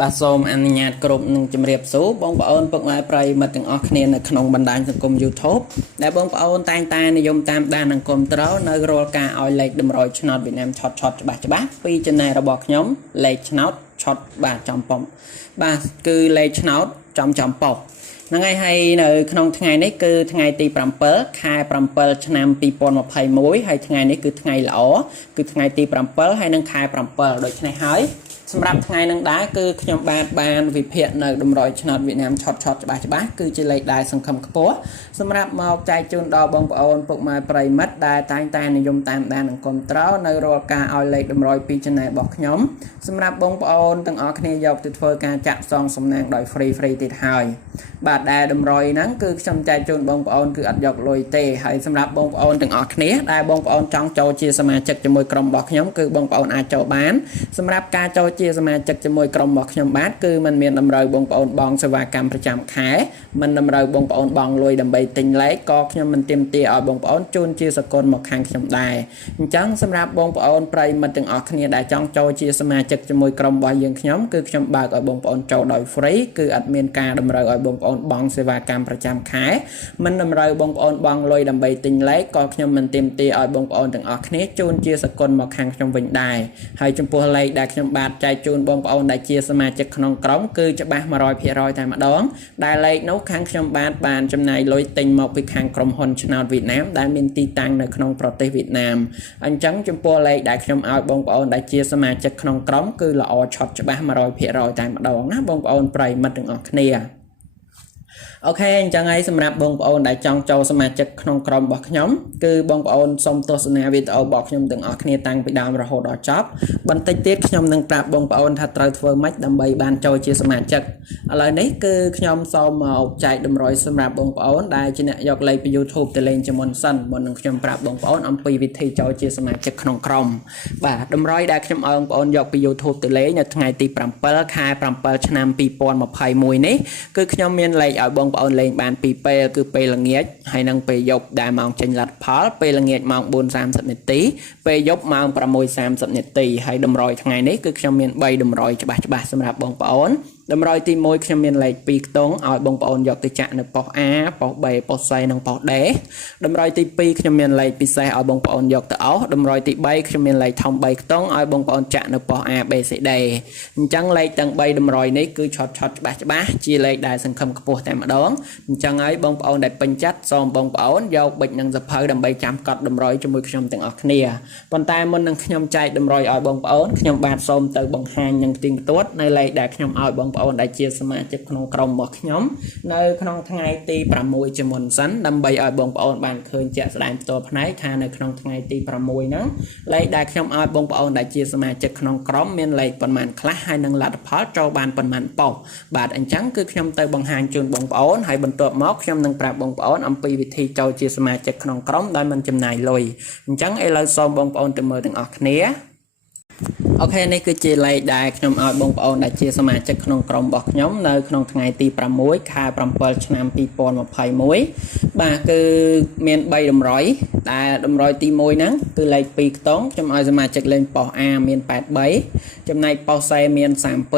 បាទសូមអនុញ្ញាតគ្រប់នឹងជម្រាបសួរបងប្អូនពុកម៉ែប្រិយមិត្តទាំងអស់គ្នានៅក្នុងបណ្ដាញសង្គម YouTube ដែលបងប្អូនតែងតែនិយមតាមដាននិងគាំទ្រនៅរាល់ការឲ្យលេខតម្រុយឆ្នោតវៀតណាមឆតច្បាស់ពី Channel របស់ខ្ញុំលេខឆ្នោតឆតបាទចំប៉ុមបាទគឺលេខឆ្នោតចំប៉ុមហ្នឹងហើយនៅក្នុងថ្ងៃនេះគឺថ្ងៃទី7ខែ7ឆ្នាំ2021ហើយថ្ងៃនេះគឺថ្ងៃល្អគឺថ្ងៃទី7ហើយនឹងខែ7ដូច្នេះហើយសម្រាប់ថ្ងៃនឹងដែរគឺខ្ញុំបានវិភាគនៅតម្រុយឆ្នោតវៀតណាមឆតច្បាស់គឺជាលេខដែលសង្ឃឹមខ្ពស់សម្រាប់មកចែកជូនដល់បងប្អូនពុកម៉ែប្រិយមិត្តដែលតែងតែនិយមតាមដាននិងគាំទ្រនៅរាល់ការឲ្យលេខតម្រុយពី Channel របស់ខ្ញុំសម្រាប់បងប្អូនទាំងអស់គ្នាយកទៅធ្វើការចាក់ផ្សងសំណាងដោយ free ទៀតហើយបាទដែលតម្រុយហ្នឹងគឺខ្ញុំចែកជូនបងប្អូនគឺអត់យកលុយទេហើយសម្រាប់បងប្អូនទាំងអស់គ្នាដែលបងប្អូនចង់ចូលជាសមាជិកជាមួយក្រុមរបស់ខ្ញុំគឺបងប្អូនអាចចូលបានសម្រាប់ការចូលជាសមាជិកជាមួយក្រុមរបស់ខ្ញុំបាទគឺมันមានតម្រូវបងប្អូនបងសេវាកម្មប្រចាំខែมันតម្រូវបងប្អូនបងលុយដើម្បីទិញលេខក៏ខ្ញុំមិនទាមទារឲ្យបងប្អូនជូនជាសកលមកខាងខ្ញុំដែរអញ្ចឹងសម្រាប់បងប្អូនប្រិយមិត្តទាំងអស់គ្នាដែលចង់ចូលជាសមាជិកជាមួយក្រុមរបស់យើងខ្ញុំគឺខ្ញុំបើកឲ្យបងប្អូនចូលដោយ free គឺអត់មានការតម្រូវឲ្យបងប្អូនបងសេវាកម្មប្រចាំខែមិនតម្រូវបងប្អូនបងលុយដើម្បីទិញលេខក៏ខ្ញុំមិនទាមទារឲ្យបងប្អូនទាំងអស់គ្នាជូនជាសកលមកខាងខ្ញុំវិញដែរហើយចំពោះលេខដែលខ្ញុំបាទចែកជូនបងប្អូនដែលជាសមាជិកក្នុងក្រុមគឺច្បាស់ 100% តែម្ដងដែលលេខនោះខាងខ្ញុំបានចំណាយលុយទិញមកពីខាងក្រុមហ៊ុនឆ្នោតវៀតណាមដែលមានទីតាំងនៅក្នុងប្រទេសវៀតណាមអញ្ចឹងចំពោះលេខដែលខ្ញុំឲ្យបងប្អូនដែលជាសមាជិកក្នុងក្រុមគឺល្អឆត់ច្បាស់ 100% តែម្ដងណាបងប្អូនប្រិយមិត្តទាំងអស់គ្នាអូខេអញ្ចឹងហើយសម្រាប់បងប្អូនដែលចង់ចូលសមាជិកក្នុងក្រុមរបស់ខ្ញុំគឺបងប្អូនសូមទស្សនាវីដេអូរបស់ខ្ញុំទាំងអស់គ្នាតាំងពីដើមរហូតដល់ចប់បន្តិចទៀតខ្ញុំនឹងប្រាប់បងប្អូនថាត្រូវធ្វើម៉េចដើម្បីបានចូលជាសមាជិកឥឡូវនេះគឺខ្ញុំសូមមកចែកតម្រុយសម្រាប់បងប្អូនដែលជាអ្នកយកលេខពី YouTube ទៅលេងជាមុនសិនមុននឹងខ្ញុំប្រាប់បងប្អូនអំពីវិធីចូលជាសមាជិកក្នុងក្រុមបាទតម្រុយដែលខ្ញុំឲ្យបងប្អូនយកពី YouTube ទៅលេងនៅថ្ងៃទី7ខែ7ឆ្នាំ2021នេះគឺខ្ញុំមានលេខឲ្យបងប្អូនលេងបានពីរពេលគឺពេលល្ងាចហើយនិងពេលយប់ដែលម៉ោងចេញលទ្ធផលពេលល្ងាចម៉ោង 4:30 នាទីពេលយប់ម៉ោង 6:30 នាទីហើយតម្រុយថ្ងៃនេះគឺខ្ញុំមាន3តម្រុយច្បាស់សម្រាប់បងប្អូនតម្រុយទី1ខ្ញុំមានលេខ2ខ្ទង់ឲ្យបងប្អូនយកទៅចាក់នៅប៉ុស A ប៉ុស B ប៉ុស C និងប៉ុស D តម្រុយទី2ខ្ញុំមានលេខពិសេសឲ្យបងប្អូនយកទៅអស់តម្រុយទី3ខ្ញុំមានលេខធំ3ខ្ទង់ឲ្យបងប្អូនចាក់នៅប៉ុស A B C D អញ្ចឹងលេខទាំង3តម្រុយនេះគឺឆត់ច្បាស់ជាលេខដែលសង្ឃឹមខ្ពស់តែម្ដងអញ្ចឹងហើយបងប្អូនដែលពេញចិត្តសូមបងប្អូនយកប៊ិចនិងសភៅដើម្បីចាំកត់តម្រុយជាមួយខ្ញុំទាំងអស់គ្នាប៉ុន្តែមុននឹងខ្ញុំចែកតម្រុយឲ្យបងប្អូនខ្ញុំបាទសូមទៅបង្ហាញនឹងផ្ទៀងផ្ទាត់នៅលេខដែលខ្ញុំឲ្យបងប្អូនដែលជាសមាជិកក្នុងក្រុមរបស់ខ្ញុំនៅក្នុងថ្ងៃទី6ជាមុនសិនដើម្បីឲ្យបងប្អូនបានឃើញជាក់ស្ដែងផ្ទាល់ផ្នែកថានៅក្នុងថ្ងៃទី6ហ្នឹងលេខដែលខ្ញុំឲ្យបងប្អូនដែលជាសមាជិកក្នុងក្រុមមានលេខប៉ុន្មានខ្លះហើយនឹងលទ្ធផលចូលបានប៉ុន្មានប៉ុស្តិ៍បាទអញ្ចឹងគឺខ្ញុំទៅបង្ហាញជូនបងប្អូនហើយបន្ទាប់មកខ្ញុំនឹងប្រាប់បងប្អូនអំពីវិធីចូលជាសមាជិកក្នុងក្រុមដោយមិនចំណាយលុយអញ្ចឹងឥឡូវសូមបងប្អូនទៅមើលទាំងអស់គ្នាអូខេនេះគឺជាលេខដែលខ្ញុំឲ្យបងប្អូនដែលជាសមាជិកក្នុងក្រុមរបស់ខ្ញុំនៅក្នុងថ្ងៃទី6ខែ7ឆ្នាំ2021បាទគឺមាន3តម្រុយដែលតម្រុយទី1ហ្នឹងគឺលេខ2ខ្ទង់ខ្ញុំឲ្យសមាជិកលេងប៉ុស A មាន83ចំណែកប៉ុស C មាន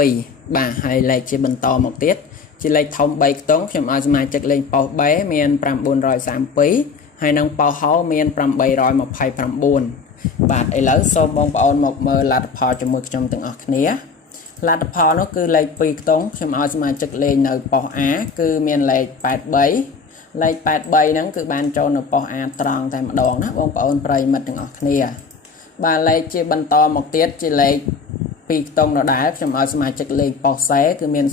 32បាទហើយលេខជាបន្តមកទៀតជាលេខធំ3ខ្ទង់ខ្ញុំឲ្យសមាជិកលេងប៉ុស B មាន932ហើយនិងប៉ុសហោមាន829បាទឥឡូវសូមបងប្អូនមកមើលលទ្ធផលជាមួយខ្ញុំទាំងអស់គ្នាលទ្ធផលនោះគឺលេខ2ខ្ទង់ខ្ញុំឲ្យសមាជិកលេងនៅប៉ុស A គឺមានលេខ83លេខ83ហ្នឹងគឺបានចូលនៅប៉ុស A ត្រង់តែម្ដងណាបងប្អូនប្រិយមិត្តទាំងអស់គ្នាបាទលេខជាបន្តមកទៀតជាលេខ2ខ្ទង់ដដែលខ្ញុំឲ្យសមាជិកលេខប៉ុស C គឺមាន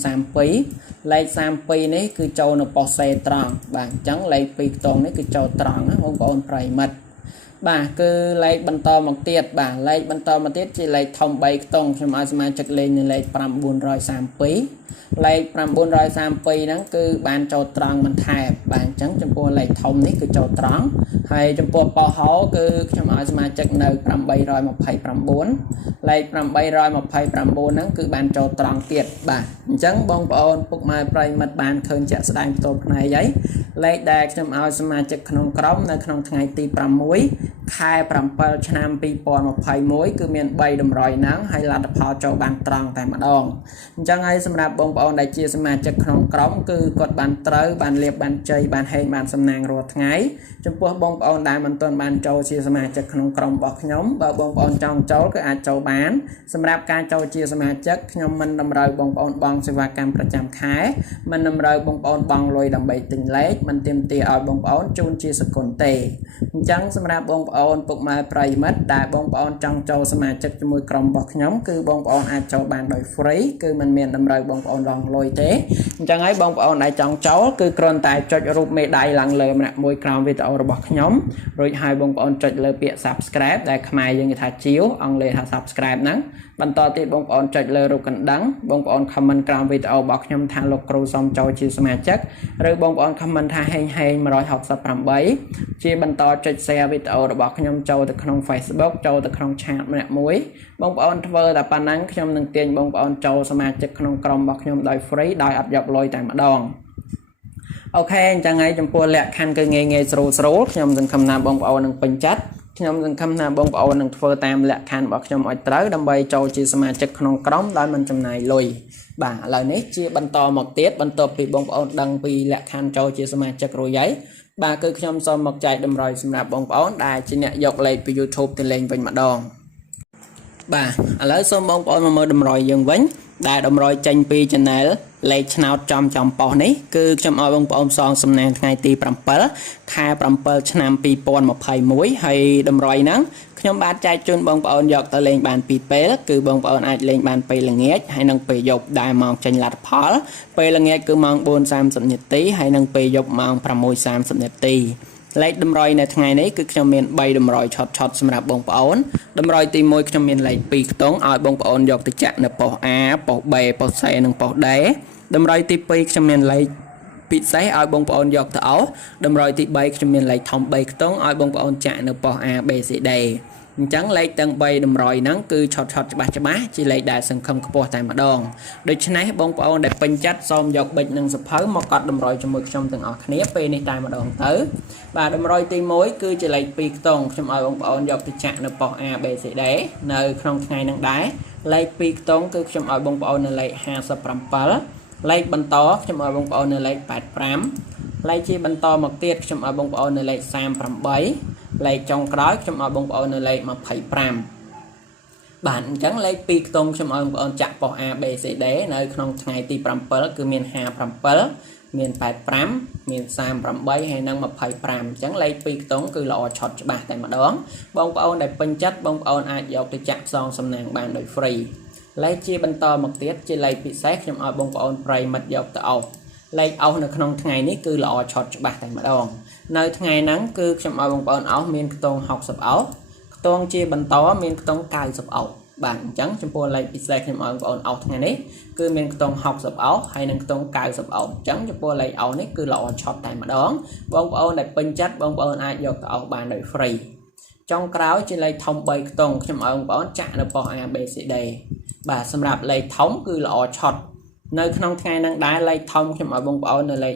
32លេខ32នេះគឺចូលនៅប៉ុស C ត្រង់បាទអញ្ចឹងលេខ2ខ្ទង់នេះគឺចូលត្រង់ណាបងប្អូនប្រិយមិត្តបាទគឺលេខបន្តមកទៀតបាទលេខបន្តមកទៀតជាលេខធំ3ខ្ទង់ខ្ញុំឲ្យសមាជិកលេខនៅលេខ932លេខ932ហ្នឹងគឺបានចូលត្រង់បន្ថែមបាទអញ្ចឹងចំពោះលេខធំនេះគឺចូលត្រង់ហើយចំពោះប៉ុសហោគឺខ្ញុំឲ្យសមាជិកនៅ829លេខ829ហ្នឹងគឺបានចូលត្រង់ទៀតបាទអញ្ចឹងបងប្អូនពុកម៉ែប្រិយមិត្តបានឃើញជាក់ស្ដែងផ្ទាល់ផ្នែកហើយលេខដែលខ្ញុំឲ្យសមាជិកក្នុងក្រុមនៅក្នុងថ្ងៃទី6 ខែ7ឆ្នាំ2021គឺមាន3តម្រុយហ្នឹងហើយលទ្ធផលចូលបានត្រង់តែម្ដងអញ្ចឹងហើយសម្រាប់បងប្អូនដែលជាសមាជិកក្នុងក្រុមគឺគាត់បានត្រូវបានលៀបបានជ័យបានហេងបានសំណាងរាល់ថ្ងៃចំពោះបងប្អូនដែលមិនទាន់បានចូលជាសមាជិកក្នុងក្រុមរបស់ខ្ញុំបើបងប្អូនចង់ចូលគឺអាចចូលបានសម្រាប់ការចូលជាសមាជិកខ្ញុំមិនតម្រូវបងប្អូនបង់សេវាកម្មប្រចាំខែមិនតម្រូវបងប្អូនបង់លុយដើម្បីទិញលេខមិនទាមទារឲ្យបងប្អូនជូនជាសកុនទេអញ្ចឹងសម្រាប់បងប្អូនពុកម៉ែប្រិយមិត្តដែលបងប្អូនចង់ចូលសមាជិកជាមួយក្រុមរបស់ខ្ញុំគឺបងប្អូនអាចចូលបានដោយ free គឺមិនមានតម្រូវបងប្អូនបង់លុយទេអញ្ចឹងហើយបងប្អូនដែលចង់ចូលគឺគ្រាន់តែចុចរូបមេដៃឡើងលើម្នាក់មួយក្រោមវីដេអូរបស់ខ្ញុំរួចហើយបងប្អូនចុចលើពាក្យ subscribe ដែលខ្មែរយើងគេថាជាវអង់គ្លេសថា subscribe ហ្នឹងបន្តទៀតបងប្អូនចុចលើរូបកណ្ដឹងបងប្អូន comment ក្រោមវីដេអូរបស់ខ្ញុំថាលោកគ្រូសូមចូលជាសមាជិកឬបងប្អូន comment ថាហេង168ជាបន្តចុច share វីដេអូរបស់ខ្ញុំចូលទៅក្នុង Facebook ចូលទៅក្នុង chat ម្នាក់មួយបងប្អូនធ្វើតែប៉ុណ្ណឹងខ្ញុំនឹងទាញបងប្អូនចូលសមាជិកក្នុងក្រុមរបស់ខ្ញុំដោយ free ដោយអត់យកលុយតែម្ដងអូខេអញ្ចឹងហើយចំពោះលក្ខខណ្ឌគឺងាយស្រួលខ្ញុំសង្ឃឹមថាបងប្អូននឹងពេញចិត្តខ្ញុំសង្ឃឹមថាបងប្អូននឹងធ្វើតាមលក្ខខណ្ឌរបស់ខ្ញុំឲ្យត្រូវដើម្បីចូលជាសមាជិកក្នុងក្រុមដោយមិនចំណាយលុយបាទឥឡូវនេះជាបន្តមកទៀតបន្ទាប់ពីបងប្អូនដឹងពីលក្ខខណ្ឌចូលជាសមាជិករួចហើយបាទគឺខ្ញុំសូមមកចែកតម្រុយសម្រាប់បងប្អូនដែលជាអ្នកយកលេខពី YouTube ទៅលេងវិញម្ដងបាទឥឡូវសូមបងប្អូនមកមើលតម្រុយយើងវិញដែលតម្រុយចេញពី channel លេខឆ្នោតចំប៉ុស្តិ៍នេះគឺខ្ញុំឲ្យបងប្អូនសងសំណាងថ្ងៃទី7ខែ7ឆ្នាំ2021ហើយតម្រុយហ្នឹងខ្ញុំបានចែកជូនបងប្អូនយកទៅលេងបាន2ពេលគឺបងប្អូនអាចលេងបានពេលល្ងាចហើយនិងពេលយប់ដែលម៉ោងចេញលទ្ធផលពេលល្ងាចគឺម៉ោង 4:30 នាទីហើយនិងពេលយប់ម៉ោង 6:30 នាទីលេខតម្រុយនៅថ្ងៃនេះគឺខ្ញុំមាន3តម្រុយឆុតសម្រាប់បងប្អូនតម្រុយទី1ខ្ញុំមានលេខ2ខ្ទង់ឲ្យបងប្អូនយកទៅចាក់នៅប៉ុស្តិ៍ A ប៉ុស្តិ៍ B ប៉ុស្តិ៍ C និងប៉ុស្តិ៍ D តម្រុយទី2ខ្ញុំមានលេខពិសេសឲ្យបងប្អូនយកទៅអោសតម្រុយទី3ខ្ញុំមានលេខធំ3ខ្ទង់ឲ្យបងប្អូនចាក់នៅប៉ុស្តិ៍ A B C D អញ្ចឹងលេខទាំង3តម្រុយហ្នឹងគឺឆុតច្បាស់ជាលេខដែលសង្ឃឹមខ្ពស់តែម្ដងដូច្នេះបងប្អូនដែលពេញចិត្តសូមយកប៊ិចនិងសភៅមកកត់តម្រុយជាមួយខ្ញុំទាំងអស់គ្នាពេលនេះតែម្ដងទៅបាទតម្រុយទី1គឺជាលេខ2ខ្ទង់ខ្ញុំឲ្យបងប្អូនយកទៅចាក់នៅប៉ុស្តិ៍ A B C D នៅក្នុងថ្ងៃហ្នឹងដែរលេខ2ខ្ទង់គឺខ្ញុំឲ្យបងប្អូននៅលេខ57លេខបន្តខ្ញុំឲ្យបងប្អូននៅលេខ85លេខជាបន្តមកទៀតខ្ញុំឲ្យបងប្អូននៅលេខ38លេខចុងក្រោយខ្ញុំឲ្យបងប្អូននៅលេខ25បាទអញ្ចឹងលេខ2ខ្ទង់ខ្ញុំឲ្យបងប្អូនចាក់ប៉ុស្តិ៍ A B C D នៅក្នុងថ្ងៃទី7គឺមាន57មាន85មាន38ហើយនិង25អញ្ចឹងលេខ2ខ្ទង់គឺល្អឆុតច្បាស់តែម្ដងបងប្អូនដែលពេញចិត្តបងប្អូនអាចយកទៅចាក់ផ្សងសំណាងបានដោយ free លេខជាបន្តមកទៀតជាលេខពិសេសខ្ញុំឲ្យបងប្អូនប្រិយមិត្តយកទៅអោសលេខអោសនៅក្នុងថ្ងៃនេះគឺល្អឆុតច្បាស់តែម្ដងនៅថ្ងៃហ្នឹងគឺខ្ញុំឲ្យបងប្អូនអោសមានខ្ទង់60អោសខ្ទង់ជាបន្តមានខ្ទង់90អោសបាទអញ្ចឹងចំពោះលេខពិសេសខ្ញុំឲ្យបងប្អូនអោសថ្ងៃនេះគឺមានខ្ទង់60អោសហើយនិងខ្ទង់90អោសអញ្ចឹងចំពោះលេខអោសនេះគឺល្អឆុតតែម្ដងបងប្អូនដែលពេញចិត្តបងប្អូនអាចយកទៅអោសបានដោយ free ចុងក្រោយជាលេខធំ3ខ្ទង់ខ្ញុំឲ្យបងប្អូនចាក់នៅប៉ុស្តិ៍ A B C D បាទសម្រាប់លេខធំគឺល្អឆុតនៅក្នុងថ្ងៃហ្នឹងដែរលេខធំខ្ញុំឲ្យបងប្អូននៅលេខ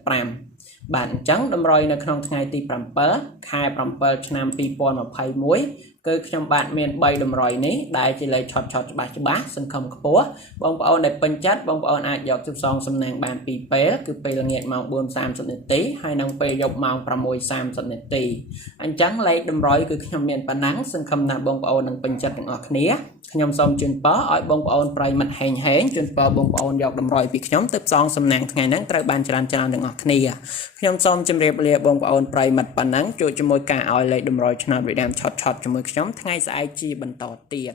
375បាទអញ្ចឹងតម្រុយនៅក្នុងថ្ងៃទី7ខែ7ឆ្នាំ2021គឺខ្ញុំបាទមាន3តម្រុយនេះដែលជាលេខឆុតច្បាស់សង្ឃឹមខ្ពស់បងប្អូនដែលពេញចិត្តបងប្អូនអាចយកទៅផ្សងសំណាងបាន2ពេលគឺពេលល្ងាចម៉ោង 4:30 នាទីហើយនិងពេលយប់ម៉ោង 6:30 នាទីអញ្ចឹងលេខតម្រុយគឺខ្ញុំមានប៉ុណ្ណឹងសង្ឃឹមថាបងប្អូននឹងពេញចិត្តទាំងអស់គ្នាខ្ញុំសូមជូនពរឲ្យបងប្អូនប្រិយមិត្តហេងជូនពរបងប្អូនយកតម្រុយពីខ្ញុំទៅផ្សងសំណាងថ្ងៃហ្នឹងត្រូវបានច្រើនទាំងអស់គ្នាខ្ញុំសូមជម្រាបលាបងប្អូនប្រិយមិត្តប៉ុណ្ណឹងជួបជាមួយការឲ្យលេខតម្រុយឆ្នោតវិដាមឆុតជាមួយខ្ញុំថ្ងៃស្អែកជាបន្តទៀត